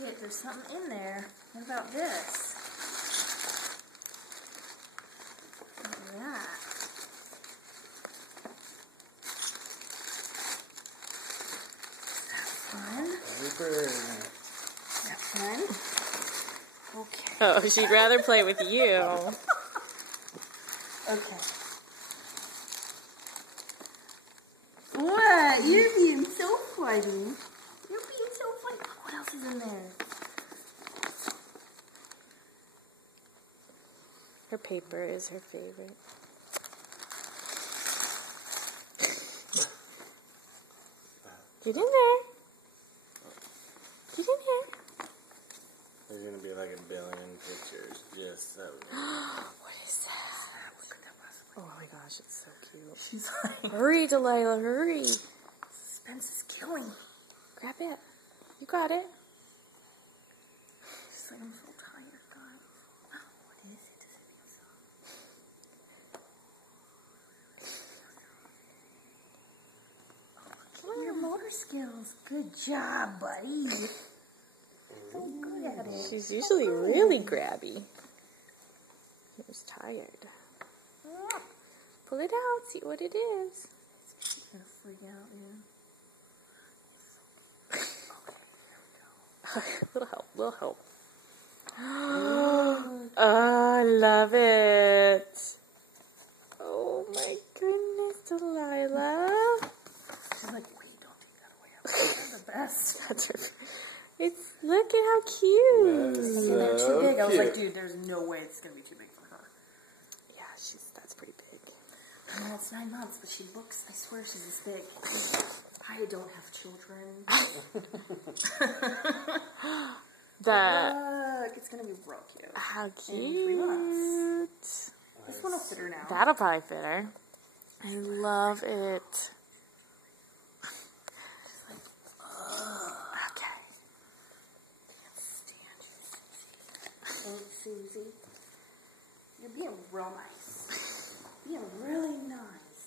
shit, there's something in there. What about this? Look at that. That fun? Okay. Oh, she'd rather play with you. Okay. What? You're being so funny. You're being so funny. What else is in there? Her paper is her favorite. Get in there. Get in here. There's gonna be like a billion pictures. Yes, that was. What is that? What could that possibly Oh my gosh, it's so cute. She's like, Hurry, Delilah, hurry. suspense is killing me. Grab it. You got it. She's like, I'm so tired, God. What is it? Does it feel so? Oh, look at your motor skills. Good job, buddy. So good at it. She's usually really grabby. He was tired. Pull it out. See what it is. She's gonna freak out, yeah. Okay, there we go. Little help. Little help. Oh, I love it. Oh my goodness, Delilah. She's like, wait, don't take that away. That's the best. It's, look at how cute. Isn't that too big? I was like, dude, there's no way it's gonna be too big for her. Yeah, that's pretty big. I know it's 9 months, but she looks, I swear she's this big. I don't have children. Look, it's gonna be real cute. How In 3 months. cute. This one will fit her now. That'll probably fit her. I love it. Okay. Aunt Susie. You're being real nice. Being really nice.